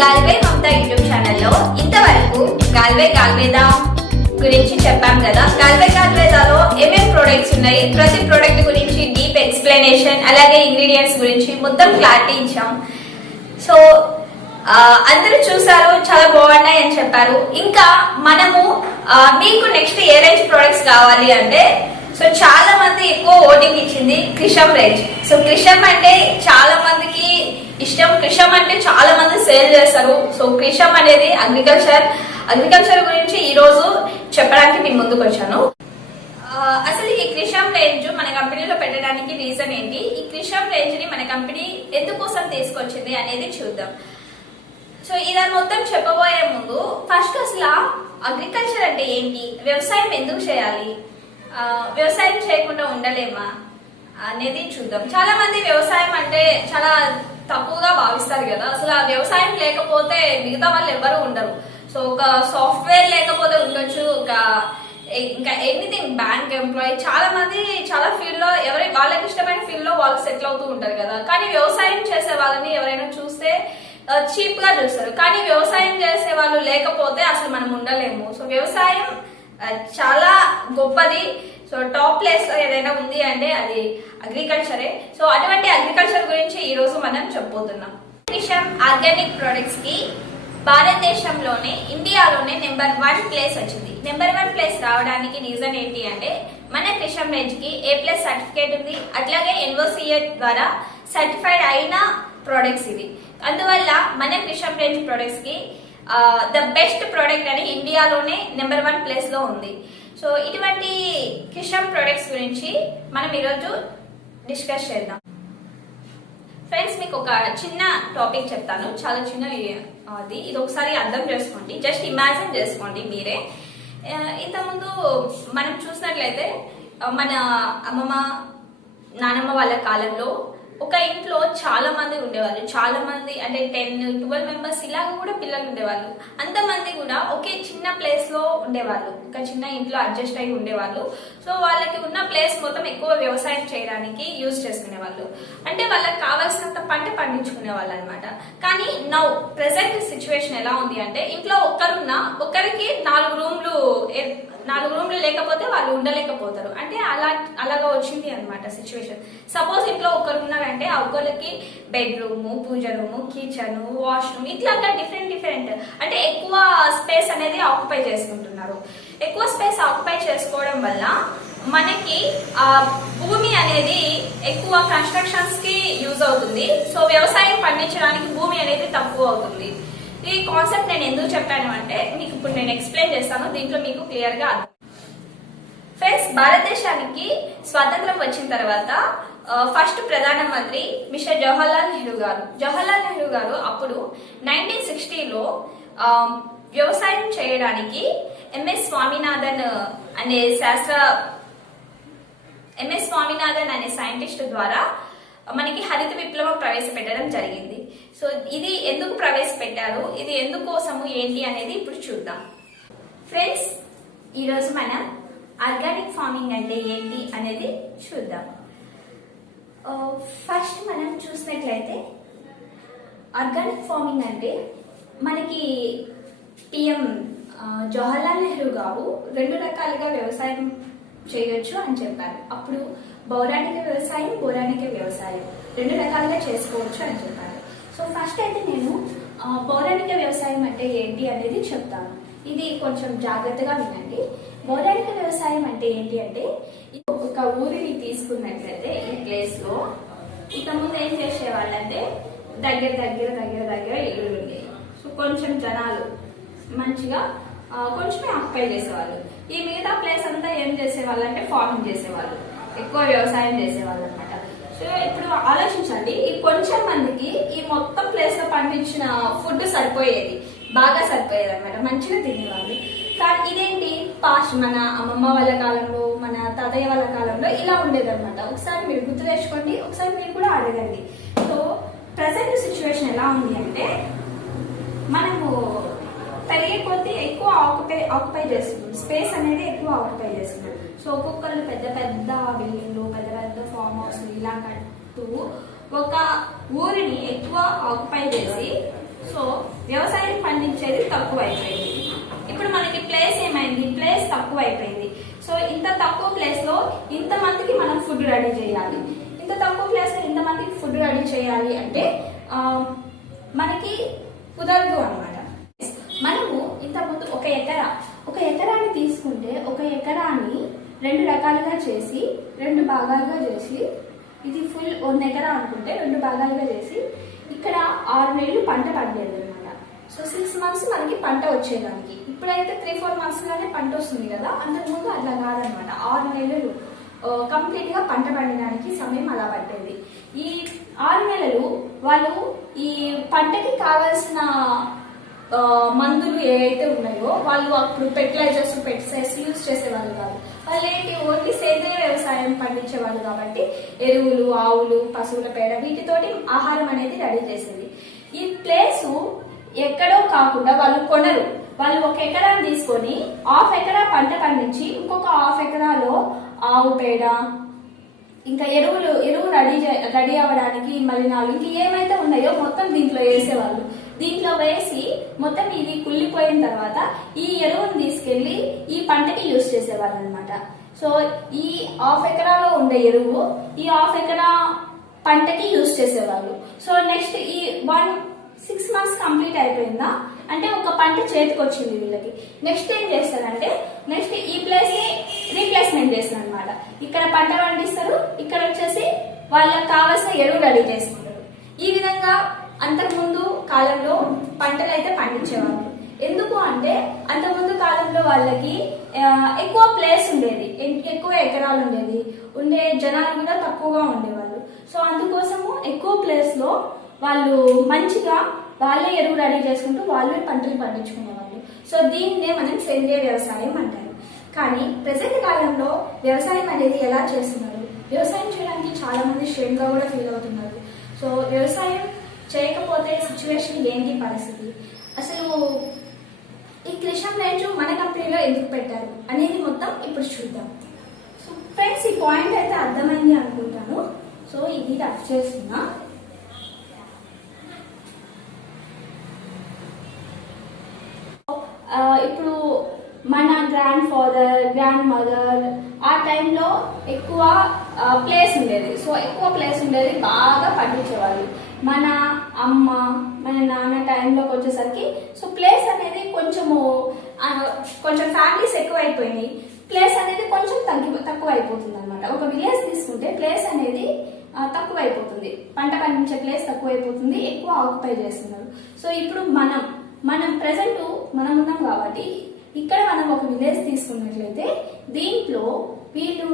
గాల్వే Mamata YouTube ఛానల్లో ఇంతవరకు గాల్వేదా గురించి చెప్పాం కదా. గాల్వేదాలో ఏమేం ప్రొడక్ట్స్ ఉన్నాయి, ప్రతి ప్రొడక్ట్ గురించి డీప్ ఎక్స్ప్లెనేషన్, అలాగే ఇంగ్రీడియంట్స్ గురించి మొత్తం క్లారిటీ ఇచ్చాం. సో అందరూ చూసారు, చాలా బాగున్నాయి అని చెప్పారు. ఇంకా మనము మీకు నెక్స్ట్ ఏ రేంజ్ ప్రొడక్ట్స్ కావాలి అంటే, సో చాలా మంది ఎక్కువ ఓటింగ్ ఇచ్చింది క్రిషం రేంజ్. సో క్రిషం అంటే చాలా మందికి ఇష్టం, క్రిషం అంటే చాలా మంది సేల్ చేస్తారు. సో క్రిషం అనేది అగ్రికల్చర్ గురించి ఈ రోజు చెప్పడానికి నేను ముందుకు వచ్చాను. అసలు ఈ క్రిషం రేంజ్ మన కంపెనీలో పెట్టడానికి రీజన్ ఏంటి, ఈ క్రిషం రేంజ్ ని మన కంపెనీ ఎందుకోసం తీసుకొచ్చింది అనేది చూద్దాం. సో ఇదాన్ని మొత్తం చెప్పబోయే ముందు ఫస్ట్ అసలు అగ్రికల్చర్ అంటే ఏంటి, వ్యవసాయం ఎందుకు చేయాలి, వ్యవసాయం చేయకుండా ఉండలేమా అనేది చూద్దాం. చాలా మంది వ్యవసాయం అంటే చాలా తక్కువగా భావిస్తారు కదా. అసలు ఆ వ్యవసాయం లేకపోతే మిగతా వాళ్ళు ఎవరు ఉండరు. సో ఒక సాఫ్ట్వేర్ లేకపోతే ఉండొచ్చు, ఇంకా ఎనీథింగ్, బ్యాంక్ ఎంప్లాయీ, చాలా మంది చాలా ఫీల్డ్ లో వాళ్ళకి ఇష్టమైన ఫీల్డ్ లో వాళ్ళు సెటిల్ అవుతూ ఉంటారు కదా. కానీ వ్యవసాయం చేసే వాళ్ళని ఎవరైనా చూస్తే చీప్ గా చూస్తారు. కానీ వ్యవసాయం చేసే వాళ్ళు లేకపోతే అసలు మనం ఉండలేము. సో వ్యవసాయం చాలా గొప్పది. సో టాప్ ప్లేస్ లో ఏదైనా ఉంది అంటే అది అగ్రికల్చరే. సో అటువంటి అగ్రికల్చర్ గురించి ఈ రోజు మనం చెప్పబోతున్నాం. క్రిషం ఆర్గానిక్ ప్రొడక్ట్స్ కి భారతదేశంలోనే, ఇండియాలోనే నెంబర్ 1 ప్లేస్ వచ్చింది. నెంబర్ 1 ప్లేస్ రావడానికి రీజన్ ఏంటి అంటే, మన క్రిషం రేంజ్ కి A+ సర్టిఫికేట్ ఉంది, అట్లాగే NOCA ద్వారా సర్టిఫైడ్ అయిన ప్రొడక్ట్స్ ఇవి. అందువల్ల మన క్రిషం రేంజ్ ప్రొడక్ట్స్ కి ద బెస్ట్ ప్రొడక్ట్ అని ఇండియాలోనే నెంబర్ 1 ప్లేస్ లో ఉంది. సో ఇటువంటి క్రిషం ప్రొడక్ట్స్ గురించి మనం ఈరోజు డిస్కస్ చేద్దాం. ఫ్రెండ్స్, మీకు ఒక చిన్న టాపిక్ చెప్తాను, చాలా చిన్న ఇది ఒకసారి అర్థం చేసుకోండి, జస్ట్ ఇమాజిన్ చేసుకోండి మీరే. ఇంతకుముందు మనం చూసినట్లయితే మన అమ్మమ్మ నానమ్మ వాళ్ళ కాలంలో ఒక ఇంట్లో చాలా మంది ఉండేవాళ్ళు. చాలా మంది అంటే 10-12 మెంబర్స్ ఇలాగ కూడా పిల్లలు ఉండేవాళ్ళు. అంతమంది కూడా ఒకే చిన్న ప్లేస్ లో ఉండేవాళ్ళు, ఒక చిన్న ఇంట్లో అడ్జస్ట్ అయి ఉండేవాళ్ళు. సో వాళ్ళకి ఉన్న ప్లేస్ మొత్తం ఎక్కువ వ్యవసాయం చేయడానికి యూజ్ చేసుకునే వాళ్ళు, అంటే వాళ్ళకి కావాల్సినంత పంట పండించుకునే వాళ్ళు అనమాట. కానీ నౌ ప్రెసెంట్ సిచ్యువేషన్ ఎలా ఉంది అంటే, ఇంట్లో ఒక్కరికి 4 రూమ్లు లేకపోతే వాళ్ళు ఉండలేకపోతారు. అంటే అలాగా వచ్చింది అనమాట సిచ్యువేషన్. సపోజ్ ఇంట్లో ఒకరు ఉన్నారంటే ఆ ఒక్కరికి బెడ్రూమ్, పూజ రూమ్, కిచెన్, వాష్రూమ్, ఇట్లా డిఫరెంట్ అంటే ఎక్కువ స్పేస్ అనేది ఆక్యుపై చేసుకుంటున్నారు. ఎక్కువ స్పేస్ ఆక్యుపై చేసుకోవడం వల్ల మనకి ఆ భూమి అనేది ఎక్కువ కన్స్ట్రక్షన్స్ కి యూజ్ అవుతుంది. సో వ్యవసాయం పండించడానికి భూమి అనేది తక్కువ అవుతుంది. ఈ కాన్సెప్ట్ నేను ఎందుకు చెప్పాను అంటే, మీకు ఇప్పుడు నేను ఎక్స్ప్లెయిన్ చేస్తాను, దీంట్లో మీకు క్లియర్ గా అర్థం. ఫ్రెండ్స్, భారతదేశానికి స్వాతంత్రం వచ్చిన తర్వాత ఫస్ట్ ప్రధానమంత్రి మిస్టర్ జవహర్లాల్ నెహ్రూ గారు అప్పుడు 1960లో వ్యవసాయం చేయడానికి ఎంఎస్ స్వామినాథన్ అనే సైంటిస్ట్ ద్వారా మనకి హరిత విప్లవం ప్రవేశపెట్టడం జరిగింది. సో ఇది ఎందుకు ప్రవేశపెట్టారు, ఇది ఎందుకోసము ఏంటి అనేది ఇప్పుడు చూద్దాం. ఫ్రెండ్స్, ఈరోజు మనం ఆర్గానిక్ ఫార్మింగ్ అంటే ఏంటి అనేది చూద్దాం. ఫస్ట్ మనం చూసినట్లయితే ఆర్గానిక్ ఫార్మింగ్ అంటే మనకి పిఎం జవహర్లాల్ నెహ్రూ గారు 2 రకాలుగా వ్యవసాయం చేయొచ్చు అని చెప్పారు. అప్పుడు పౌరాణిక వ్యవసాయం, పౌరాణిక వ్యవసాయం 2 రకాలుగా చేసుకోవచ్చు అని చెప్పారు. సో ఫస్ట్ అయితే నేను పౌరాణిక వ్యవసాయం అంటే ఏంటి అనేది చెప్తాను. ఇది కొంచెం జాగ్రత్తగా వినండి. పౌరాణిక వ్యవసాయం అంటే ఏంటి అంటే, ఒక ఊరిని తీసుకున్నట్లయితే ఈ ప్లేస్ లో ఇంతకుముందు ఏం చేసేవాళ్ళంటే దగ్గర ఇల్లులు ఉండేవి. సో కొంచెం జనాలు మంచిగా కొంచెమే ఆక్యుపై చేసేవాళ్ళు. ఈ మిగతా ప్లేస్ అంతా ఏం చేసేవాళ్ళు అంటే ఫార్మింగ్ చేసేవాళ్ళు, ఎక్కువ వ్యవసాయం చేసేవాళ్ళు అనమాట. సో ఇప్పుడు ఆలోచించండి, ఈ కొంచెం మందికి ఈ మొత్తం ప్లేస్ లో పండించిన ఫుడ్ బాగా సరిపోయేది అనమాట, మంచిగా తినేవాళ్ళు. కానీ ఇదేంటి పాస్ట్ మన అమ్మమ్మ వాళ్ళ కాలంలో, మన తాతయ్య వాళ్ళ కాలంలో ఇలా ఉండేది అనమాట. ఒకసారి మీరు గుర్తు తెచ్చుకోండి, ఒకసారి మీరు కూడా అడగండి. సో ప్రెసెంట్ సిచ్యువేషన్ ఎలా ఉంది అంటే, మనము పెరిగే కొద్దీ ఎక్కువ ఆక్యుపై చేస్తున్నాం, స్పేస్ అనేది ఎక్కువ ఆక్యుపై చేస్తున్నాం. సో ఒక్కొక్కరు పెద్ద బిల్డింగ్లు, పెద్ద ఫార్మ్ హౌస్ ఇలా కడుతూ ఒక ఊరిని ఎక్కువ ఆక్యుపై చేసి, సో వ్యవసాయం పండించేది తక్కువ అయిపోయింది. ఇప్పుడు మనకి ప్లేస్ ఏమైంది, ప్లేస్ తక్కువ అయిపోయింది. సో ఇంత తక్కువ ప్లేస్ లో ఇంతమందికి మనం ఫుడ్ రెడీ చేయాలి. ఇంత తక్కువ ప్లేస్ లో ఇంతమందికి ఫుడ్ రెడీ చేయాలి అంటే మనకి కుదరదు అనమాట. మనము ఇంతకుముందు ఒక ఎకరాన్ని తీసుకుంటే ఒక ఎకరాన్ని 2 రకాలుగా చేసి 2 భాగాలుగా చేసి, ఇది ఫుల్ 1 ఎకరా అనుకుంటే 2 భాగాలుగా చేసి ఇక్కడ 6 నెలలు పంట పండేది అనమాట. సో 6 months మనకి పంట వచ్చేదానికి. ఇప్పుడైతే 3-4 months లోనే పంట వస్తుంది కదా, అంతకుముందు అట్లా కాదనమాట. 6 నెలలు కంప్లీట్ గా పంట పండడానికి సమయం అలా పట్టేది. ఈ 6 నెలలు వాళ్ళు ఈ పంటకి కావాల్సిన మందులు ఏవైతే ఉన్నాయో వాళ్ళు అప్పుడు ఫెర్టిలైజర్స్, పెస్టిసైడ్స్ యూజ్ చేసేవాళ్ళు కాదు. వాళ్ళు ఏంటి, ఓన్లీ సేంద్రియ వ్యవసాయం పండించేవాళ్ళు కాబట్టి ఎరువులు, ఆవులు, పశువుల పేడ వీటితోటి ఆహారం అనేది రెడీ చేసేది. ఈ ప్లేసు ఎక్కడో కాకుండా వాళ్ళు కొనరు. వాళ్ళు 1 ఎకరాన్ని తీసుకొని 1/2 ఎకరా పంట పండించి ఇంకొక 1/2 ఎకరాలో ఆవు పేడ, ఇంకా ఎరువు రెడీ అవ్వడానికి మలినాలు ఇంక ఏమైతే ఉన్నాయో మొత్తం దీంట్లో వేసేవాళ్ళు. దీంట్లో వేసి మొత్తం ఇది కుళ్ళిపోయిన తర్వాత ఈ ఎరువును తీసుకెళ్లి ఈ పంటకి యూజ్ చేసేవాళ్ళు అనమాట. సో ఈ 1/2 ఎకరాలో ఉండే ఎరువు ఈ 1/2 ఎకరా పంటకి యూజ్ చేసేవాళ్ళు. సో నెక్స్ట్ ఈ 6 months కంప్లీట్ అయిపోయిందా అంటే ఒక పంట చేతికి వచ్చింది వీళ్ళకి. నెక్స్ట్ ఏం చేస్తారంటే నెక్స్ట్ ఈ ప్లేస్ ని రీప్లేస్మెంట్ చేస్తారు అనమాట. ఇక్కడ పంట పండిస్తారు, ఇక్కడ వచ్చేసి వాళ్ళకి కావాల్సిన ఎరువు రెడీ చేసుకుంటారు. ఈ విధంగా అంతకుముందు కాలంలో పంటలు అయితే పండించేవాళ్ళు. ఎందుకు అంటే అంతకుముందు కాలంలో వాళ్ళకి ఎక్కువ ప్లేస్ ఉండేది, ఎక్కువ ఎకరాలు ఉండే జనాలు కూడా తక్కువగా ఉండేవాళ్ళు. సో అందుకోసము ఎక్కువ ప్లేస్ లో వాళ్ళు మంచిగా వాళ్ళే ఎరువు రెడీ చేసుకుంటూ వాళ్ళే పంటలు పండించుకునేవాళ్ళు. సో దీన్నే మనం సేంద్రియ వ్యవసాయం అంటారు. కానీ ప్రెసెంట్ కాలంలో వ్యవసాయం అనేది ఎలా చేస్తున్నారు, వ్యవసాయం చేయడానికి చాలా మంది షేమ్ గా కూడా ఫీల్ అవుతున్నారు. సో వ్యవసాయం చేయకపోతే సిచ్యువేషన్ ఏంటి పరిస్థితి, అసలు ఈ కృషి రేంజ్ మన కంపెనీలో ఎందుకు పెట్టారు అనేది మొత్తం ఇప్పుడు చూద్దాం. సో ఫ్రెండ్స్, ఈ పాయింట్ అయితే అర్థమైంది అనుకుంటాను. సో ఇది రఫ్ చేస్తున్నా. ఇప్పుడు మన గ్రాండ్ ఫాదర్, గ్రాండ్ మదర్ ఆ టైంలో ఎక్కువ ప్లేస్ ఉండేది. సో ఎక్కువ ప్లేస్ ఉండేది, బాగా పండించేవాళ్ళు. మన అమ్మ, మన నాన్న టైంలోకి వచ్చేసరికి సో ప్లేస్ అనేది కొంచెం ఫ్యామిలీస్ ఎక్కువ అయిపోయినాయి. ప్లేస్ అనేది కొంచెం తక్కువ అయిపోతుంది అనమాట. ఒక విలేజ్ తీసుకుంటే ప్లేస్ అనేది తక్కువ అయిపోతుంది, పంట పండించే ప్లేస్ తక్కువ అయిపోతుంది, ఎక్కువ ఆక్యుపై చేస్తున్నారు. సో ఇప్పుడు మనం ప్రెసెంట్ మనం ఉన్నాం కాబట్టి ఇక్కడ మనం ఒక విలేజ్ తీసుకున్నట్లయితే దీంట్లో వీళ్ళు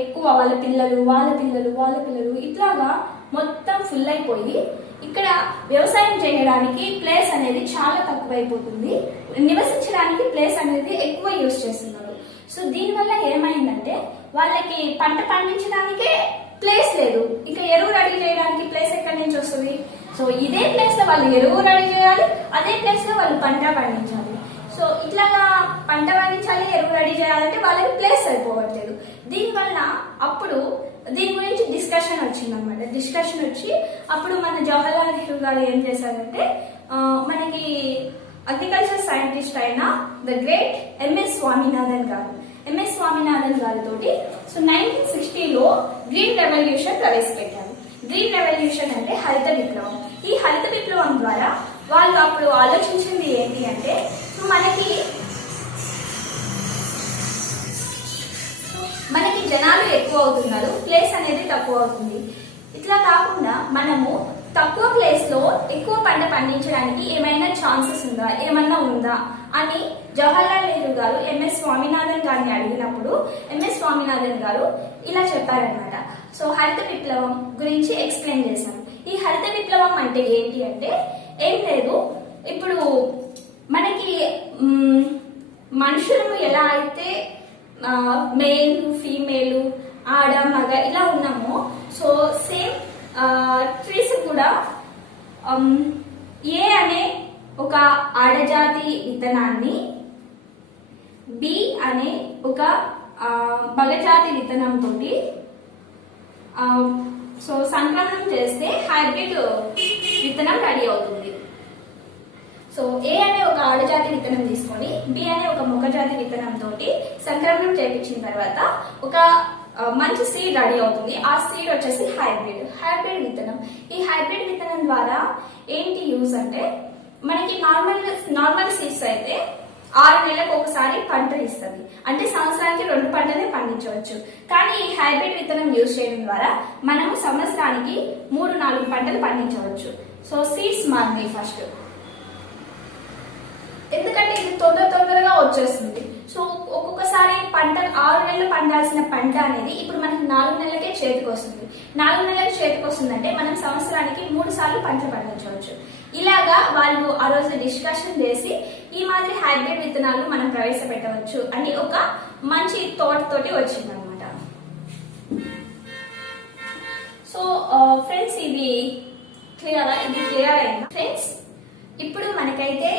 ఎక్కువ వాళ్ళ పిల్లలు ఇట్లాగా మొత్తం ఫుల్ అయిపోయి ఇక్కడ వ్యవసాయం చేయడానికి ప్లేస్ అనేది చాలా తక్కువైపోతుంది, నివసించడానికి ప్లేస్ అనేది ఎక్కువ యూజ్ చేస్తున్నారు. సో దీనివల్ల ఏమైందంటే వాళ్ళకి పంట పండించడానికే ప్లేస్ లేదు, ఇంకా ఎరువు రెడీ చేయడానికి ప్లేస్ ఎక్కడి నుంచి వస్తుంది. సో ఇదే ప్లేస్ లో వాళ్ళు ఎరువు రెడీ చేయాలి, అదే ప్లేస్ లో వాళ్ళు పంట పండించాలి. సో ఇట్లాగా పంట పండించాలి, ఎరువు రెడీ చేయాలంటే వాళ్ళకి ప్లేస్ సరిపోవట్లేదు. దీనివల్ల అప్పుడు దీని గురించి డిస్కషన్ వచ్చిందనమాట. డిస్కషన్ వచ్చి అప్పుడు మన జవహర్లాల్ నెహ్రూ గారు ఏం చేశారంటే మనకి అగ్రికల్చర్ సైంటిస్ట్ అయిన ద గ్రేట్ ఎంఎస్ స్వామినాథన్ గారితో సో 1960లో గ్రీన్ రెవల్యూషన్ ప్రవేశపెట్టారు. గ్రీన్ రెవల్యూషన్ అంటే హరిత విప్లవం. ఈ హరిత విప్లవం ద్వారా వాళ్ళు అప్పుడు ఆలోచించింది ఏంటి అంటే మనకి జనాలు ఎక్కువ అవుతున్నారు, ప్లేస్ అనేది తక్కువ అవుతుంది. ఇట్లా కాకుండా మనము తక్కువ ప్లేస్ లో ఎక్కువ పంట పండించడానికి ఏమైనా ఛాన్సెస్ ఏమన్నా ఉందా అని జవహర్లాల్ నెహ్రూ గారు ఎంఎస్ స్వామినాథన్ గారిని అడిగినప్పుడు ఎంఎస్ స్వామినాథన్ గారు ఇలా చెప్పారనమాట. సో హరిత విప్లవం గురించి ఎక్స్ప్లెయిన్ చేశాను. ఈ హరిత విప్లవం అంటే ఏంటి అంటే ఏం లేదు, ఇప్పుడు మనకి మనుషులు ఎలా అయితే మేల్ ఫీమేల్ ఆడ మగ ఇలా ఉన్నామో సో సేమ్ ట్రీస్ కూడా ఏ అనే ఒక ఆడజాతి విత్తనాన్ని బి అనే ఒక మగజాతి విత్తనంతో సో సంకలనం చేస్తే హైబ్రిడ్ విత్తనం రెడీ అవుతుంది. సో ఏ అనే ఒక ఆడజాతి విత్తనం తీసుకొని బి అనే ఒక మొగజాతి విత్తనం తోటి సంక్రమణం చేయించిన తర్వాత ఒక మంచి సీడ్ రెడీ అవుతుంది. ఆ సీడ్ వచ్చేసి హైబ్రిడ్ విత్తనం. ఈ హైబ్రిడ్ విత్తనం ద్వారా ఏంటి యూజ్ అంటే, మనకి నార్మల్ సీడ్స్ అయితే 6 నెలలకు ఒకసారి పంట ఇస్తుంది, అంటే సంవత్సరానికి 2 పంటలే పండించవచ్చు. కానీ ఈ హైబ్రిడ్ విత్తనం యూజ్ చేయడం ద్వారా మనము సంవత్సరానికి 3-4 పంటలు పండించవచ్చు. సో సీడ్స్ మారింది ఫస్ట్, ఎందుకంటే ఇది తొందరగా వచ్చేస్తుంది. సో ఒక్కొక్కసారి పంట 6 నెలలు పండాల్సిన పంట అనేది ఇప్పుడు మనకి 4 నెలలకే చేతికి వస్తుంది. 4 నెలలకు చేతికి వస్తుందంటే మనం సంవత్సరానికి 3 సార్లు పంట పండించవచ్చు. ఇలాగా వాళ్ళు ఆ రోజు డిస్కషన్ చేసి ఈ మాదిరి హైబ్రిడ్ విత్తనాలు మనం ప్రవేశపెట్టవచ్చు అని ఒక మంచి థాట్ తోటి వచ్చిందనమాట. సో ఫ్రెండ్స్, ఇది క్లియర్ అయిందా ఫ్రెండ్స్? ఇప్పుడు మనకైతే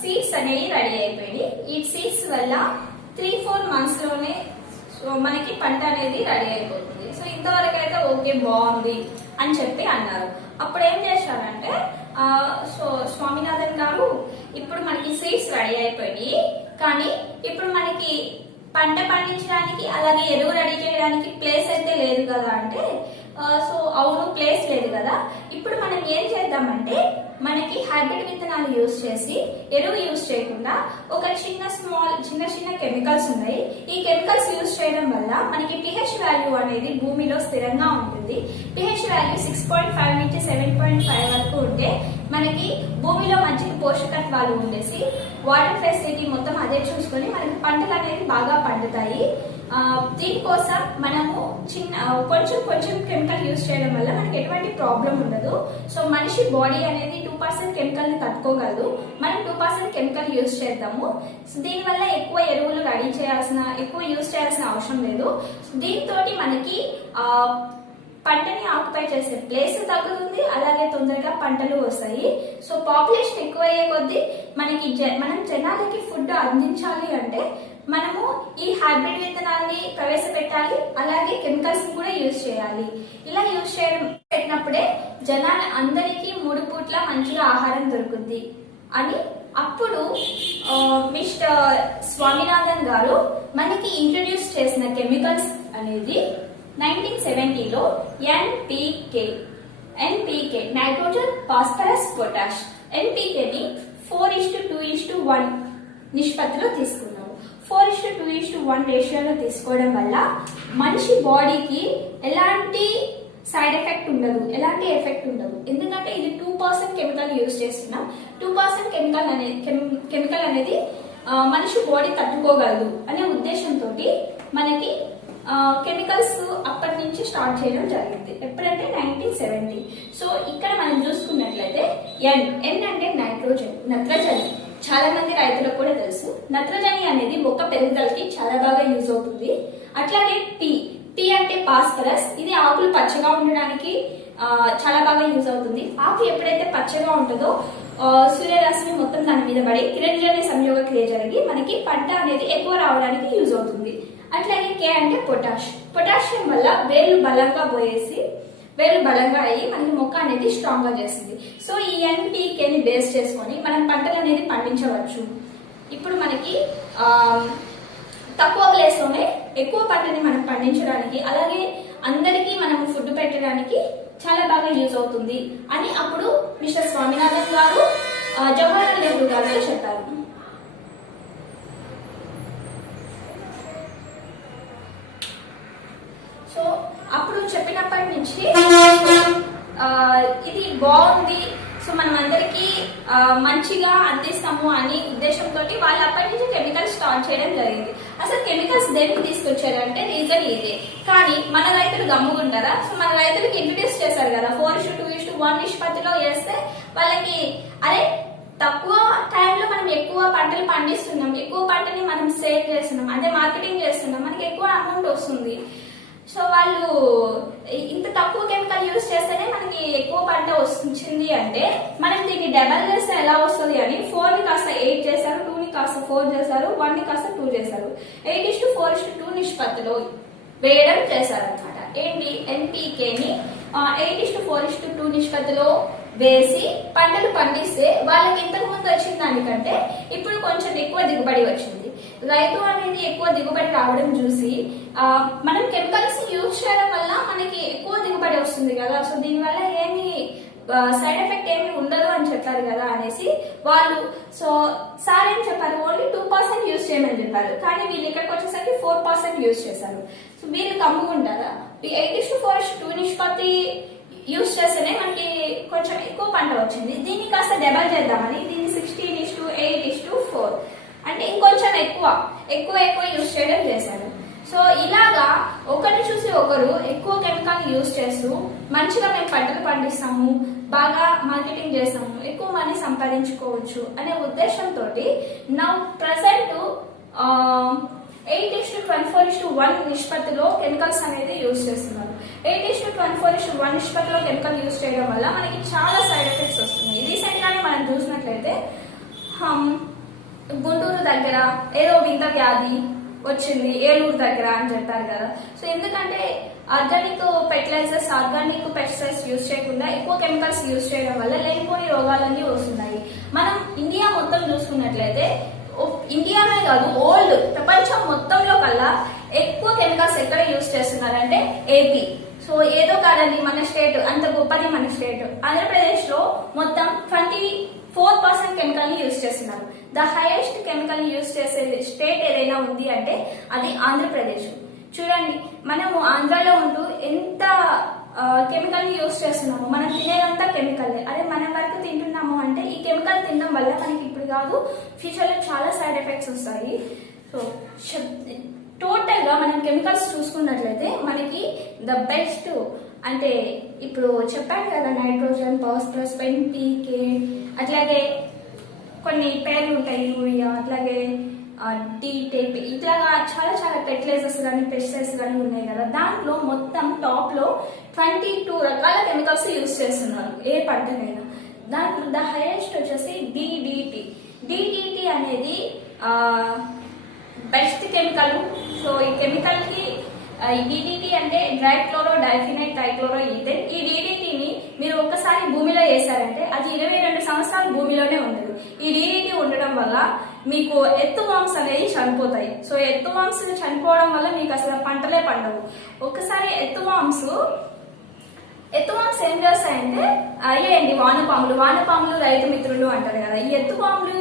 సీడ్స్ అనేవి రెడీ అయిపోయింది. ఈ సీడ్స్ వల్ల 3-4 మంత్స్ లోనే మనకి పంట అనేది రెడీ అయిపోతుంది. సో ఇంతవరకు అయితే ఓకే, బాగుంది అని చెప్పి అన్నారు. అప్పుడు ఏం చేశారంటే సో స్వామినాథన్ గారు, ఇప్పుడు మనకి సీడ్స్ రెడీ అయిపోయి, కానీ ఇప్పుడు మనకి పంట పండించడానికి అలాగే ఎరువు రెడీ చేయడానికి ప్లేస్ అయితే లేదు కదా అంటే, సో అవును, ప్లేస్ లేదు కదా. ఇప్పుడు మనం ఏం చేద్దామంటే, మనకి హైబ్రిడ్ విత్తనాలు యూజ్ చేసి ఎరువు యూజ్ చేయకుండా ఒక చిన్న కెమికల్స్ ఉన్నాయి. ఈ కెమికల్స్ యూజ్ చేయడం వల్ల మనకి pH వాల్యూ అనేది భూమిలో స్థిరంగా ఉంటుంది. pH వాల్యూ 6.5 నుంచి 7.5 వరకు ఉంటే మనకి భూమిలో మంచి పోషకత్వాలు ఉండేసి వాటర్ ఫెసిలిటీ మొత్తం అదే చూసుకొని మనకి పంటలు అనేది బాగా పండుతాయి. దీనికోసం మనము కొంచెం కెమికల్ యూజ్ చేయడం వల్ల మనకి ఎటువంటి ప్రాబ్లం ఉండదు. సో మనిషి బాడీ అనేది 2% కెమికల్ ని తట్టుకోగలదు. మనం 2% కెమికల్ యూజ్ చేద్దాము. దీనివల్ల ఎక్కువ ఎరువులు ఎక్కువ యూజ్ చేయాల్సిన అవసరం లేదు. దీంతో మనకి పంటని ఆక్యుపై చేసే ప్లేస్ తగ్గుతుంది, అలాగే తొందరగా పంటలు వస్తాయి. సో పాపులేషన్ ఎక్కువ అయ్యే కొద్దీ మనం జనాలకి ఫుడ్ అందించాలి అంటే మనము ఈ హైబ్రిడ్ విత్తనాన్ని ప్రవేశపెట్టాలి, అలాగే కెమికల్స్ కూడా యూజ్ చేయాలి. ఇలా యూజ్ చేయడం పెట్టినప్పుడే జనాల అందరికీ 3 పూట్ల మంచిగా ఆహారం దొరుకుద్ది అని అప్పుడు మిస్టర్ స్వామినాథన్ గారు మనకి ఇంట్రడ్యూస్ చేసిన కెమికల్స్ అనేది 1970లో NPK నైట్రోజన్, ఫాస్ఫరస్, పొటాష్. NPKని 4:2:1 నిష్పత్తిలో తీసుకున్నారు. 4:2:1 రేషియోలో తీసుకోవడం వల్ల మనిషి బాడీకి ఎలాంటి సైడ్ ఎఫెక్ట్ ఉండదు, ఎలాంటి ఎఫెక్ట్ ఉండదు. ఎందుకంటే ఇది 2% కెమికల్ యూజ్ చేస్తున్నాం. 2% కెమికల్ అనేది మనిషి బాడీ తట్టుకోగలదు అనే ఉద్దేశంతో మనకి కెమికల్స్ అప్పటి నుంచి స్టార్ట్ చేయడం జరిగింది. ఎప్పుడంటే 1970. సో ఇక్కడ మనం చూసుకున్నట్లయితే N అంటే నత్రజని. చాలా మంది రైతులకు కూడా తెలుసు. నత్రజని అనేది మొక్క పెరుగుదలకి చాలా బాగా యూజ్ అవుతుంది. అట్లాగే P అంటే ఫాస్ఫరస్. ఇది ఆకులు పచ్చగా ఉండడానికి చాలా బాగా యూజ్ అవుతుంది. ఆకు ఎప్పుడైతే పచ్చగా ఉంటుందో సూర్యరశ్మి మొత్తం దాని మీద పడి కిరణజన్య సంయోగ క్రియ జరిగి మనకి పంట అనేది ఎక్కువ రావడానికి యూజ్ అవుతుంది. అట్లాగే K అంటే పొటాషియం వల్ల వేర్లు బలంగా అయ్యి మనకి మొక్క అనేది స్ట్రాంగ్ గా చేస్తుంది. సో ఈ NPKని బేస్ చేసుకొని మనం పంటలు అనేది పండించవచ్చు. ఇప్పుడు మనకి తక్కువ ప్లేస్ లోనే ఎక్కువ పంటని మనం పండించడానికి, అలాగే అందరికీ మనం ఫుడ్ పెట్టడానికి చాలా బాగా యూజ్ అవుతుంది అని అప్పుడు మిస్టర్ స్వామినాథన్ గారు జవహర్లాల్ నెహ్రూ గారితో చెప్పారు. సో అప్పుడు చెప్పినప్పటి నుంచి ఇది బాగుంది, సో మనం అందరికి మంచిగా అందిస్తాము అని ఉద్దేశంతో వాళ్ళు అప్పటి నుంచి కెమికల్స్ స్టార్ట్ చేయడం జరిగింది. అసలు కెమికల్స్ దేనికి తీసుకొచ్చారంటే రీజన్ ఇదే. కానీ మన రైతులు గమ్ముకుంటారా? సో మన రైతులకి ఇంట్రడ్యూస్ చేశారు కదా 4:2:1 నిష్పత్తిలో వేస్తే వాళ్ళకి అరే తక్కువ టైంలో మనం ఎక్కువ పంటలు పండిస్తున్నాం, ఎక్కువ పంటని మనం సేల్ చేస్తున్నాం, అంటే మార్కెటింగ్ చేస్తున్నాం, మనకి ఎక్కువ అమౌంట్ వస్తుంది. సో వాళ్ళు ఇంత తక్కువ కెమికల్ యూజ్ చేస్తేనే మనకి ఎక్కువ పంట వచ్చింది అంటే మనం దీన్ని డబల్ చేస్తే ఎలా వస్తుంది అని 4ని కాస్త 8 చేశారు, 2ని కాస్త 4 చేశారు, 1ని కాస్త 2 చేశారు. 8:4:2 నిష్పత్తిలో వేయడం చేశారు అనమాట. ఏంటి NPKని 8:4:2 నిష్పత్తిలో వేసి పంటలు పండిస్తే వాళ్ళకి ఇంతకు ముందు వచ్చిన దానికంటే ఇప్పుడు కొంచెం ఎక్కువ దిగుబడి వచ్చింది. రైతు అనేది ఎక్కువ దిగుబడి రావడం చూసి మనం కెమికల్స్ యూజ్ చేయడం వల్ల మనకి ఎక్కువ దిగుబడి వస్తుంది కదా, సో దీనివల్ల ఏమి సైడ్ ఎఫెక్ట్ ఏమి ఉండదు అని చెప్పారు కదా అనేసి వాళ్ళు, సో సార్ ఏం చెప్పారు, ఓన్లీ 2% యూజ్ చేయమని చెప్పారు. కానీ వీళ్ళు ఇక్కడికి వచ్చేసరికి 4% యూజ్ చేశారు. సో వీళ్ళు కమ్ముకుంటారా, 8:4:2 నిష్పత్తి యూజ్ చేస్తేనే మనకి కొంచెం ఎక్కువ పంట వచ్చింది. దీన్ని కాస్త డబల్ చేద్దామని దీన్ని 16:8:4 అంటే ఇంకొంచెం ఎక్కువ యూజ్ చేయడం చేశారు. సో ఇలాగా ఒకరిని చూసి ఒకరు ఎక్కువ కెమికల్ యూజ్ చేస్తూ మంచిగా మేము పంటలు పండిస్తాము, బాగా మార్కెటింగ్ చేస్తాము, ఎక్కువ మనీ సంపాదించుకోవచ్చు అనే ఉద్దేశంతో నౌ ప్రజెంట్ 8:24:1 నిష్పత్తిలో కెమికల్స్ అనేది యూజ్ చేస్తున్నారు. 8:24:1 నిష్పత్తిలో కెమికల్ యూజ్ చేయడం వల్ల మనకి చాలా సైడ్ ఎఫెక్ట్స్ వస్తున్నాయి. రీసెంట్ గానే మనం చూసినట్లయితే గుంటూరు దగ్గర ఏదో వింత వ్యాధి వచ్చింది, ఏలూరు దగ్గర అని చెప్పారు కదా. సో ఎందుకంటే organic fertilizers, organic pesticides use చేయకుండా ఎక్కువ కెమికల్స్ యూజ్ చేయడం వల్ల లేనిపోని రోగాలన్నీ వస్తున్నాయి. మనం ఇండియా మొత్తం చూసుకున్నట్లయితే, ఇండియానే కాదు ఓల్డ్ ప్రపంచం మొత్తంలో కల్లా ఎక్కువ కెమికల్స్ ఎక్కడ యూజ్ చేస్తున్నారంటే ఏపీ. సో ఏదో కాదండి, మన స్టేట్ అంత గొప్పది. మన స్టేట్ ఆంధ్రప్రదేశ్ లో మొత్తం 24% కెమికల్ ని యూజ్ చేస్తున్నారు. ద హైయెస్ట్ కెమికల్ ని యూజ్ చేసే స్టేట్ ఏదైనా ఉంది అంటే అది ఆంధ్రప్రదేశ్. చూడండి, మనము ఆంధ్రాలో ఉంటూ ఎంత కెమికల్ ని యూజ్ చేస్తున్నాము. మనం తినేదంతా కెమికల్. అదే మనం వరకు తింటున్నాము అంటే ఈ కెమికల్ తినడం వల్ల మనకి ఇప్పుడు కాదు ఫ్యూచర్ లో చాలా సైడ్ ఎఫెక్ట్స్ వస్తాయి. సో టోటల్ గా మనం కెమికల్స్ చూసుకున్నట్లయితే మనకి ద బెస్ట్ అంటే ఇప్పుడు చెప్పాను కదా, నైట్రోజన్, ఫాస్ఫరస్, NPK, అట్లాగే కొన్ని పేర్లు ఉంటాయి, యూరియా, అట్లాగే DTP, ఇట్లాగా చాలా ఫెర్టిలైజర్స్ కానీ పెస్టిసైడ్స్ కానీ ఉన్నాయి కదా. దాంట్లో మొత్తం టాప్ లో 22 రకాల కెమికల్స్ యూజ్ చేస్తున్నారు ఏ పంటనైనా. దాంట్లో ద హైయెస్ట్ వచ్చేసి DDT అనేది బెస్ట్ కెమికల్. సో ఈ కెమికల్ కి DDT అంటే డ్రైక్లోరో డైఫినైట్ ట్రైక్లోరోఈథేన్. ఈ DDTని మీరు ఒక్కసారి భూమిలో వేసారంటే అది 22 సంవత్సరాలు భూమిలోనే ఉండదు. ఈ DDT ఉండడం వల్ల మీకు ఎర్త్వార్మ్స్ అనేది చనిపోతాయి. సో ఎర్త్వార్మ్స్ చనిపోవడం వల్ల మీకు అసలు పంటలే పండవు. ఒక్కసారి ఎర్త్వార్మ్స్ ఏం చేస్తాయంటే అయ్యేయండి వానపాములు రైతు మిత్రులు అంటారు కదా. ఈ ఎర్త్వార్మ్లు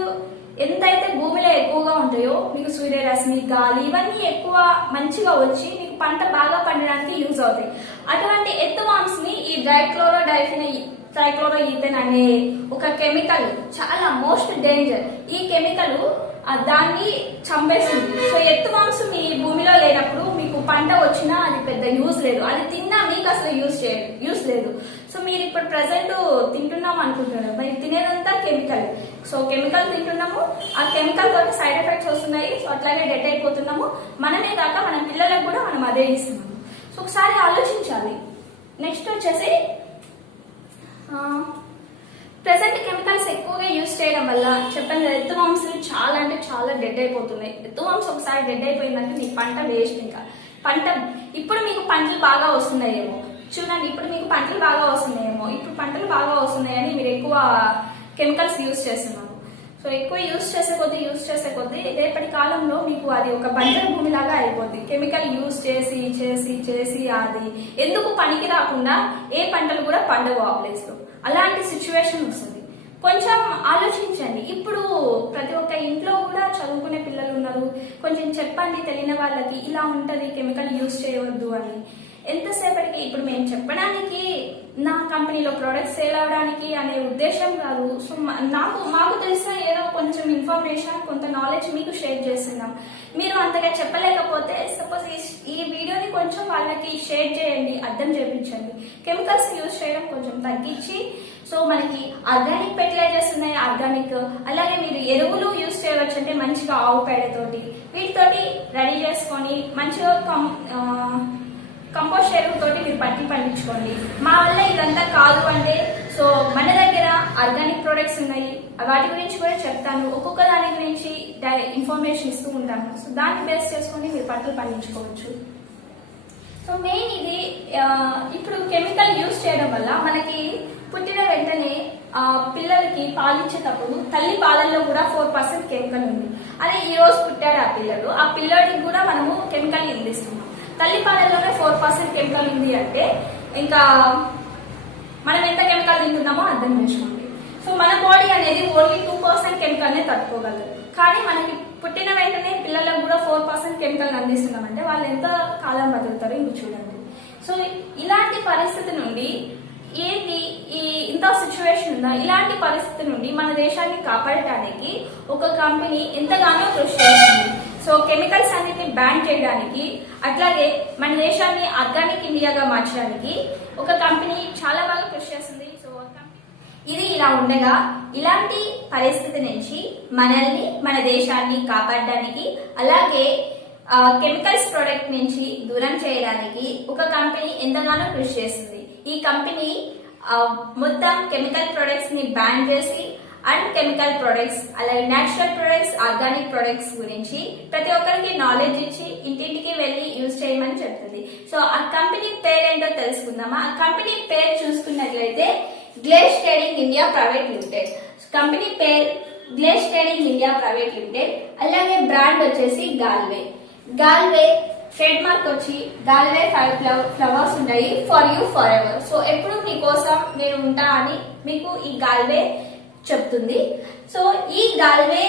ఎంతైతే భూమిలో ఎక్కువగా ఉంటాయో మీకు సూర్యరశ్మి, గాలి ఇవన్నీ ఎక్కువ మంచిగా వచ్చి మీకు పంట బాగా పండడానికి యూజ్ అవుతాయి. అటువంటి ఎర్త్వార్మ్స్ ని ఈ ట్రైక్లోరోఈథేన్ అనే ఒక కెమికల్ చాలా మోస్ట్ డేంజర్. ఈ కెమికల్ దాన్ని చంపేస్తుంది. సో ఎర్త్వార్మ్స్ మీ భూమిలో లేనప్పుడు మీకు పంట వచ్చినా అది పెద్ద యూజ్ లేదు. అది తిన్నా మీకు అసలు యూజ్ లేదు. సో మీరు ఇప్పుడు ప్రజెంట్ తింటున్నాం అనుకుంటున్నారు, మరి తినేదంతా కెమికల్. సో కెమికల్ తింటున్నాము, ఆ కెమికల్ తోటి సైడ్ ఎఫెక్ట్స్ వస్తున్నాయి. సో అట్లాగే డెడ్ అయిపోతున్నాము. మనమే కాక మన పిల్లలకు కూడా మనం అదే ఇస్తున్నాము. సో ఒకసారి ఆలోచించాలి. నెక్స్ట్ వచ్చేసి ప్రెసెంట్ కెమికల్స్ ఎక్కువగా యూజ్ చేయడం వల్ల చెప్పాను కదా, ఎర్త్వార్మ్స్ చాలా అంటే చాలా డెడ్ అయిపోతున్నాయి. ఎర్త్వార్మ్స్ ఒకసారి డెడ్ అయిపోయిందంటే మీ పంట వేస్ట్. ఇంకా ఇప్పుడు మీకు పంటలు బాగా వస్తున్నాయేమో చూడండి, ఇప్పుడు పంటలు బాగా వస్తున్నాయని మీరు ఎక్కువ కెమికల్స్ యూజ్ చేస్తున్నారు. సో ఎక్కువ యూజ్ చేసే కొద్దీ రేపటి కాలంలో మీకు అది ఒక బంజరు భూమి లాగా అయిపోద్ది. కెమికల్ యూజ్ చేసి అది ఎందుకు పనికి రాకుండా ఏ పంటలు కూడా పండవు ఆ ప్లేస్ లో. అలాంటి సిచ్యువేషన్ వస్తుంది. కొంచెం ఆలోచించండి. ఇప్పుడు ప్రతి ఒక్క ఇంట్లో కూడా చదువుకునే పిల్లలు ఉన్నారు. కొంచెం చెప్పండి తెలియని వాళ్ళకి, ఇలా ఉంటది కెమికల్ యూజ్ చేయవద్దు అని. ఎంతసేపటికి ఇప్పుడు మేము చెప్పడానికి, నా కంపెనీలో ప్రొడక్ట్స్ సేల్ అవడానికి అనే ఉద్దేశం కాదు. సో మాకు తెలిసిన ఏదో కొంచెం ఇన్ఫర్మేషన్, కొంత నాలెడ్జ్ మీకు షేర్ చేస్తున్నాం. మీరు అంతగా చెప్పలేకపోతే సపోజ్ ఈ వీడియోని కొంచెం వాళ్ళకి షేర్ చేయండి, అర్థం చేయించండి. కెమికల్స్ యూజ్ చేయడం కొంచెం తగ్గించి, సో మనకి ఆర్గానిక్ ఫెర్టిలైజర్స్ ఉన్నాయి, ఆర్గానిక్, అలాగే మీరు ఎరువులు యూజ్ చేయవచ్చు. అంటే మంచిగా ఆవు పేడతోటి వీటితోటి రెడీ చేసుకొని మంచిగా కంపోస్ట్ ఎరువుతోటి మీరు పండించుకోండి. మా వల్ల ఇదంతా కాదు అంటే, సో మన దగ్గర ఆర్గానిక్ ప్రొడక్ట్స్ ఉన్నాయి, వాటి గురించి కూడా చెప్తాను. ఒక్కొక్క దాని గురించి ఇన్ఫర్మేషన్ ఇస్తూ ఉంటాను. సో దాన్ని బేస్ చేసుకొని మీరు పంటలు పండించుకోవచ్చు. సో మెయిన్ ఇది ఇప్పుడు కెమికల్ యూజ్ చేయడం వల్ల మనకి పుట్టిన వెంటనే పిల్లలకి పాలిచ్చేటప్పుడు తల్లి పాలల్లో కూడా 4% కెమికల్ ఉంది. అదే ఈ రోజు పుట్టాడు ఆ పిల్లడికి కూడా మనము కెమికల్ అందిస్తున్నాం. తల్లి పాలల్లోనే 4% కెమికల్ ఉంది అంటే ఇంకా మనం ఎంత కెమికల్ తింటున్నామో అర్థం చేసుకోండి. సో మన బాడీ అనేది ఓన్లీ 2% కెమికల్ నే తట్టుకోగలదు. కానీ మనకి పుట్టిన వెంటనే పిల్లలకు కూడా 4% కెమికల్ అందిస్తున్నామంటే వాళ్ళు ఎంత కాలం బతుకుతారో ఇంక చూడండి. సో ఇలాంటి పరిస్థితి నుండి ఏంటి ఇంత సిచ్యువేషన్ ఉందా, ఇలాంటి పరిస్థితి నుండి మన దేశాన్ని కాపాడటానికి ఒక కంపెనీ ఎంతగానో కృషి చేస్తుంది. సో కెమికల్స్ అన్నిటిని బ్యాన్ చేయడానికి, అట్లాగే మన దేశాన్ని ఆర్గానిక్ ఇండియాగా మార్చడానికి ఒక కంపెనీ చాలా బాగా కృషి చేస్తుంది. సో ఇది ఇలా ఉండగా ఇలాంటి పరిస్థితి నుంచి మనల్ని మన దేశాన్ని కాపాడడానికి, అలాగే కెమికల్స్ ప్రొడక్ట్ నుంచి దూరం చేయడానికి ఒక కంపెనీ ఎంతగానో కృషి చేస్తుంది. ఈ కంపెనీ మొత్తం కెమికల్ ప్రొడక్ట్స్ ని బ్యాన్ చేసి అన్ కెమికల్ ప్రొడక్ట్స్, అలాగే నేచురల్ ప్రొడక్ట్స్, ఆర్గానిక్ ప్రొడక్ట్స్ గురించి ప్రతి ఒక్కరికి నాలెడ్జ్ ఇచ్చి ఇంటింటికి వెళ్లి యూజ్ చేయమని చెప్తుంది. సో ఆ కంపెనీ పేరేంటో తెలుసుకుందామా. ఆ కంపెనీ పేరు చూసుకున్నట్లయితే glaze trading India private limited. Company పేరు glaze trading India private limited. అలాగే బ్రాండ్ వచ్చేసి గాల్వే ట్రేడ్ మార్క్ వచ్చి గాల్వే 5 ఫ్లవర్స్ ఉంటాయి, for you for ever. So ఎప్పుడు మీకోసం నేను ఉంటా అని మీకు ఈ గాల్వే చెప్తుంది. సో ఈ గాల్వే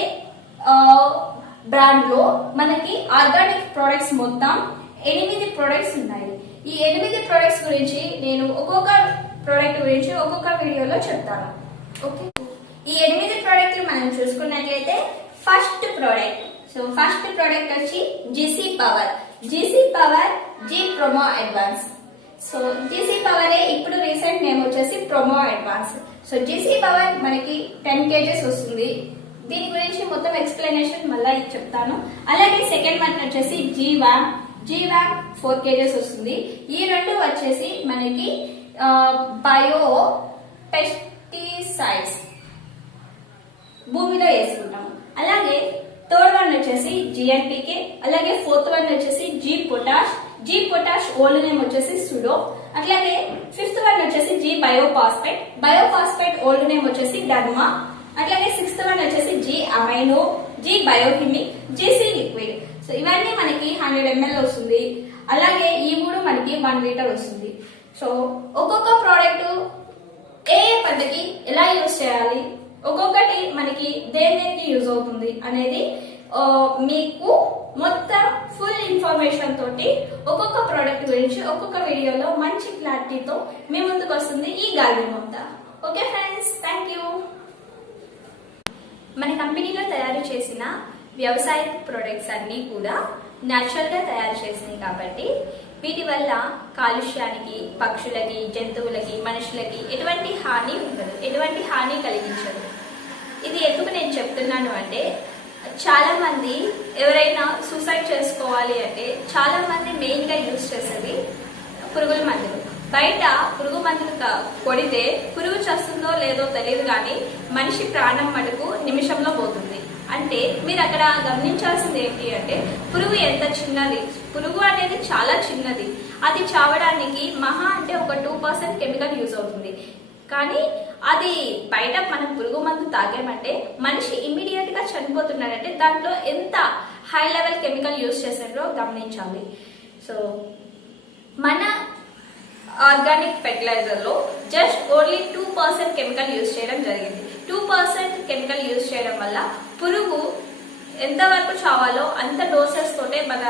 బ్రాండ్ లో మనకి ఆర్గానిక్ ప్రొడక్ట్స్ మొత్తం 8 ప్రొడక్ట్స్ ఉన్నాయి. ఈ 8 ప్రొడక్ట్స్ గురించి నేను ఒక్కొక్క ప్రోడక్ట్ గురించి ఒక్కొక్క వీడియోలో చెప్తాను. ఓకే, ఈ 8 ప్రోడక్ట్లు మనం చూసుకున్నట్లయితే ఫస్ట్ ప్రోడక్ట్ వచ్చి GC power G promo advance. So GC power ఇప్పుడు రీసెంట్ నేమ్ వచ్చేసి promo advance. So GC power మనకి 10 kgs వస్తుంది. దీని గురించి మొత్తం ఎక్స్ప్లెనేషన్ మళ్ళీ చెప్తాను. అలాగే సెకండ్ వన్ వచ్చేసి జీ వ్యామ్ 4 kgs వస్తుంది. ఈ రెండు వచ్చేసి మనకి బయో పెస్టిసైడ్స్ భూమిలో వేసుకుంటాము. అలాగే థర్డ్ వన్ వచ్చేసి జిఎన్పికే. అలాగే ఫోర్త్ వన్ వచ్చేసి జీ పొటాష్ ఓల్డ్ నేమ్ వచ్చేసి సుడో. అట్లాగే ఫిఫ్త్ వన్ వచ్చేసి జీ బయోఫాస్ఫేట్ ఓల్డ్ నేమ్ వచ్చేసి డర్మా. అట్లాగే సిక్స్త్ వన్ వచ్చేసి G amino, G biohumic, GC liquid. So ఇవన్నీ మనకి 100 ml వస్తుంది. అలాగే ఈ మూడు మనకి 1 లీటర్ వస్తుంది. సో ఒక్కొక్క ప్రోడక్ట్ ఏ పంటకి ఎలా యూజ్ చేయాలి, ఒక్కొక్కటి మనకి దేనికి యూజ్ అవుతుంది అనేది మీకు మొత్తం ఫుల్ ఇన్ఫర్మేషన్ తోటి ఒక్కొక్క ప్రోడక్ట్ గురించి ఒక్కొక్క వీడియోలో మంచి క్లారిటీతో మీ ముందుకు వస్తుంది ఈ గాల్వే మొత్తం. Okay friends, thank you. మన కంపెనీలో తయారు చేసిన వ్యవసాయ ప్రొడక్ట్స్ అన్ని కూడా న్యాచురల్ గా తయారు చేసినాయి కాబట్టి వీటి వల్ల కాలుష్యానికి, పక్షులకి, జంతువులకి, మనుషులకి ఎటువంటి హాని ఉండదు, ఎటువంటి హాని కలిగించదు. ఇది ఎందుకు నేను చెప్తున్నాను అంటే చాలా మంది ఎవరైనా సూసైడ్ చేసుకోవాలి అంటే చాలా మంది మెయిన్ గా యూజ్ చేసేది పురుగుల మందులు. బయట పురుగు మందులు కొడితే పురుగు చస్తుందో లేదో తెలియదు, కానీ మనిషి ప్రాణం మటుకు నిమిషంలో పోతుంది. అంటే మీరు అక్కడ గమనించాల్సింది ఏంటి అంటే పురుగు ఎంత చిన్నది, పురుగు అనేది చాలా చిన్నది. అది చావడానికి మహా అంటే ఒక 2% కెమికల్ యూజ్ అవుతుంది. కానీ అది బయట మనం పురుగు మందు తాగామంటే మనిషి ఇమ్మీడియట్ గా చనిపోతున్నాడంటే దాంట్లో ఎంత హై లెవెల్ కెమికల్ యూజ్ చేసారో గమనించాలి. సో మన ఆర్గానిక్ ఫెర్టిలైజర్ లో జస్ట్ ఓన్లీ 2% కెమికల్ యూజ్ చేయడం జరిగింది. 2% కెమికల్ యూజ్ చేయడం వల్ల పురుగు ఎంతవరకు చావాలో అంత డోసెస్ తోటే మన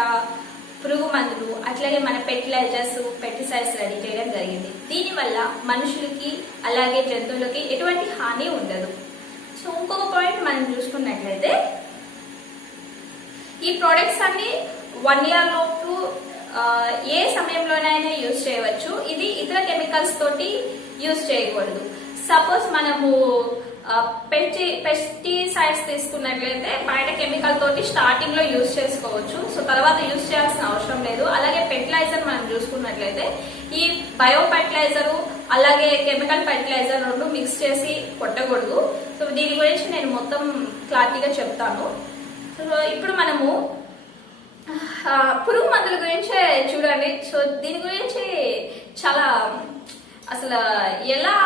పురుగు మందులు, అట్లాగే మన ఫెర్టిలైజర్స్, పెస్టిసైడ్స్ రెడీ చేయడం జరిగింది. దీనివల్ల మనుషులకి అలాగే జంతువులకి ఎటువంటి హాని ఉండదు. సో ఇంకొక పాయింట్ మనం చూసుకున్నట్లయితే ఈ ప్రొడక్ట్స్ అన్ని 1 year లోపు ఏ సమయంలోనైనా యూజ్ చేయవచ్చు. ఇది ఇతర కెమికల్స్ తోటి యూజ్ చేయకూడదు. సపోజ్ మనము పెస్టిసైడ్స్ తీసుకున్నట్లయితే బయట కెమికల్ తోటి స్టార్టింగ్ లో యూజ్ చేసుకోవచ్చు. సో తర్వాత యూజ్ చేయాల్సిన అవసరం లేదు. అలాగే ఫెర్టిలైజర్ మనం చూసుకున్నట్లయితే ఈ బయో ఫెర్టిలైజర్ అలాగే కెమికల్ ఫెర్టిలైజర్ రెండు మిక్స్ చేసి కొట్టకూడదు. సో దీని గురించి నేను మొత్తం క్లారిటీగా చెప్తాను. సో ఇప్పుడు మనము పురుగు మందుల గురించే చూడండి. సో దీని గురించి చాలా అసలు ఎలా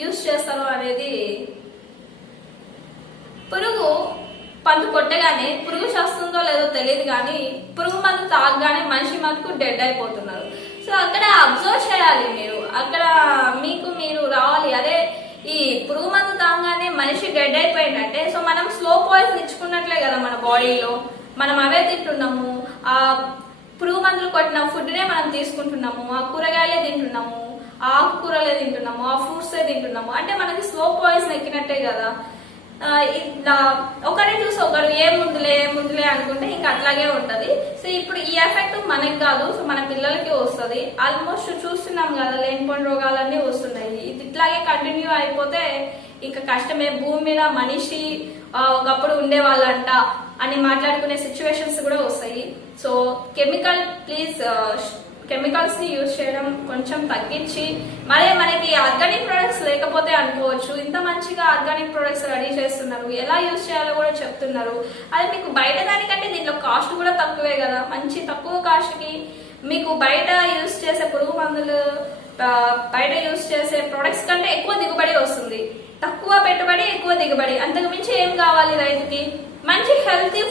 యూజ్ చేస్తారో అనేది, పురుగు పండు కొట్టగానే పురుగు చేస్తుందో లేదో తెలియదు కానీ పురుగు మందు తాగగానే మనిషి మటుకు డెడ్ అయిపోతున్నారు. సో అక్కడ అబ్జర్వ్ చేయాలి మీరు, అక్కడ మీరు రావాలి. అదే ఈ పురుగు మందు తాగగానే మనిషి డెడ్ అయిపోయిందంటే సో మనం స్లో పాయిజన్ ఇచ్చుకున్నట్లే కదా మన బాడీలో. మనం అవే తింటున్నాము, ఆ పురుగు మందులు కొట్టిన ఫుడ్నే మనం తీసుకుంటున్నాము, ఆ కూరగాయలే తింటున్నాము, ఆ ఆకుకూరలే తింటున్నాము, ఆ ఫ్రూట్సే తింటున్నాము. అంటే మనకి స్లో పాయిజన్ ఎక్కినట్టే కదా. ఇట్లా ఒకటి చూసి ఒకరు ఏముందులే అనుకుంటే ఇంకా అట్లాగే ఉంటది. సో ఇప్పుడు ఈ ఎఫెక్ట్ మనకి కాదు, సో మన పిల్లలకి వస్తుంది. ఆల్మోస్ట్ చూస్తున్నాం కదా, లేనిపోని రోగాలన్నీ వస్తున్నాయి. ఇది ఇట్లాగే కంటిన్యూ అయిపోతే ఇంకా కష్టమే. భూమి మీద మనిషి ఒకప్పుడు ఉండే వాళ్ళంట అని మాట్లాడుకునే సిచ్యువేషన్స్ కూడా వస్తాయి. సో కెమికల్స్ ని యూజ్ చేయడం కొంచెం తగ్గించి, మరే మనకి ఆర్గానిక్ ప్రొడక్ట్స్ లేకపోతే అనుకోవచ్చు, ఇంత మంచిగా ఆర్గానిక్ ప్రొడక్ట్స్ రెడీ చేస్తున్నారు, ఎలా యూజ్ చేయాలో కూడా చెప్తున్నారు. అది మీకు బయట దానికంటే దీంట్లో కాస్ట్ కూడా తక్కువే కదా. మంచి తక్కువ కాస్ట్ కి మీకు బయట యూజ్ చేసే పురుగు మందులు, బయట యూజ్ చేసే ప్రొడక్ట్స్ కంటే ఎక్కువ దిగుబడి వస్తుంది. తక్కువ పెట్టుబడి ఎక్కువ దిగుబడి, అంతకు మించి ఏం కావాలి రైతుకి? మంచి హెల్తీ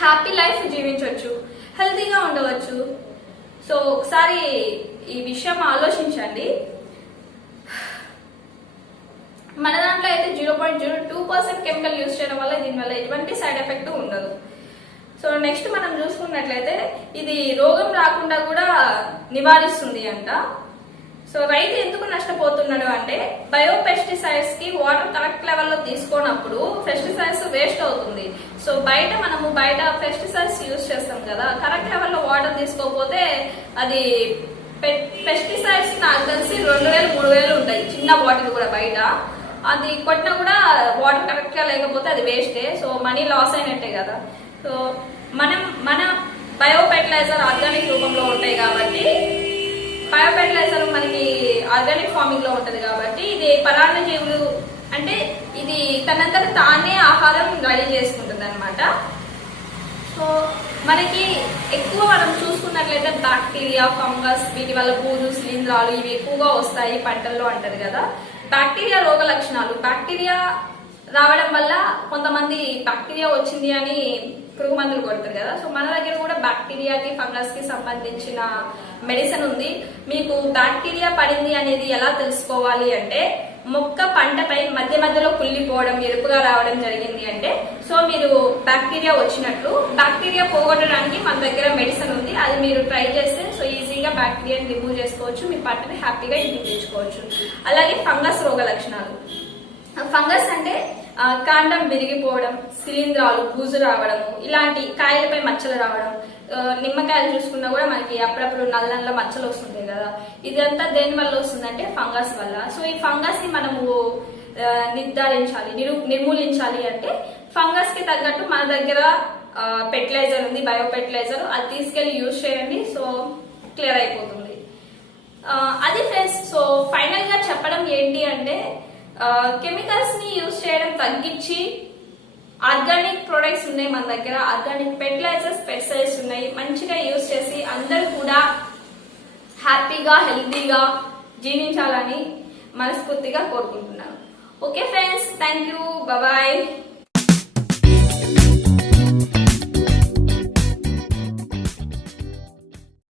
హ్యాపీ లైఫ్ జీవించవచ్చు, హెల్తీగా ఉండవచ్చు. సో ఒకసారి ఈ విషయం ఆలోచించండి. మన దాంట్లో అయితే 0.02% కెమికల్ యూజ్ చేయడం వల్ల దీనివల్ల ఎటువంటి సైడ్ ఎఫెక్ట్ ఉండదు. సో నెక్స్ట్ మనం చూసుకున్నట్లయితే ఇది రోగం రాకుండా కూడా నివారిస్తుంది అంట. సో రైతు ఎందుకు నష్టపోతున్నాడు అంటే, బయోపెస్టిసైడ్స్ కి వాటర్ కరెక్ట్ లెవెల్లో తీసుకోనప్పుడు పెస్టిసైడ్స్ వేస్ట్ అవుతుంది. సో మనము బయట పెస్టిసైడ్స్ యూజ్ చేస్తాం కదా, కరెక్ట్ లెవెల్లో వాటర్ తీసుకోకపోతే అది పెస్టిసైడ్స్ నాకు తెలిసి 2000-3000 ఉంటాయి చిన్న బాటిల్ కూడా బయట. అది కొట్టినా కూడా వాటర్ కరెక్ట్ గా లేకపోతే అది వేస్టే. సో మనీ లాస్ అయినట్టే కదా. సో మన బయో ఫెర్టిలైజర్ ఆర్గానిక్ రూపంలో ఉంటాయి కాబట్టి, బయో ఫెర్టిలైజర్ మనకి ఆర్గానిక్ ఫార్మింగ్ లో ఉంటది కాబట్టి ఇది పరాన్న జీవులు అంటే ఇది తనంతట తానే ఆహారం రెడీ చేసుకుంటుంది అనమాట. సో మనకి ఎక్కువ మనం చూసుకున్నట్లయితే బ్యాక్టీరియా, ఫంగస్, వీటి వల్ల బూజు, శిలీంధ్రాలు ఇవి ఎక్కువగా వస్తాయి పంటల్లో అంటది కదా. బ్యాక్టీరియా రోగ లక్షణాలు, బ్యాక్టీరియా రావడం వల్ల కొంతమంది బ్యాక్టీరియా వచ్చింది అని పురుగు మందులు కొడతారు కదా. సో మన దగ్గర కూడా బ్యాక్టీరియాకి, ఫంగస్ కి సంబంధించిన మెడిసిన్ ఉంది. మీకు బ్యాక్టీరియా పడింది అనేది ఎలా తెలుసుకోవాలి అంటే, మొక్క పంటపై మధ్యలో కుళ్ళిపోవడం, ఎరుపుగా రావడం జరిగింది అంటే సో మీరు బ్యాక్టీరియా వచ్చినట్లు. బ్యాక్టీరియా పోగొట్టడానికి మన దగ్గర మెడిసిన్ ఉంది, అది మీరు ట్రై చేస్తే సో ఈజీగా బ్యాక్టీరియాని రిమూవ్ చేసుకోవచ్చు, మీ పంటని హ్యాపీగా ఇంటికి తెచ్చుకోవచ్చు. అలాగే ఫంగస్ రోగ లక్షణాలు. ఫంగస్ అంటే కాండం విరిగిపోవడం, శిలీంధ్రాలు, బూజు రావడము, ఇలాంటి కాయలపై మచ్చలు రావడం. నిమ్మకాయలు చూసుకున్నా కూడా మనకి అప్పుడప్పుడు నల్ల మచ్చలు వస్తుంటాయి కదా. ఇదంతా దేని వల్ల వస్తుందంటే ఫంగస్ వల్ల. సో ఈ ఫంగస్ ని మనము నిర్మూలించాలి అంటే ఫంగస్ కి తగ్గట్టు మన దగ్గర ఫెర్టిలైజర్ ఉంది, బయో ఫెర్టిలైజర్, అది తీసుకెళ్లి యూజ్ చేయండి. సో క్లియర్ అయిపోతుంది. అది ఫ్రెండ్స్. సో ఫైనల్ గా చెప్పడం ఏంటి అంటే, కెమికల్స్ ని యూజ్ చేయడం తగ్గించి ఆర్గానిక్ ప్రొడక్ట్స్ ఉన్నాయి మన దగ్గర, ఆర్గానిక్ ఫెర్టిలైజర్స్, పెస్టిసైడ్స్ ఉన్నాయి, మంచిగా యూజ్ చేసి అందరూ కూడా హ్యాపీగా హెల్తీగా జీవించాలని మనస్ఫూర్తిగా కోరుకుంటున్నాను. Okay friends, thank you, bye.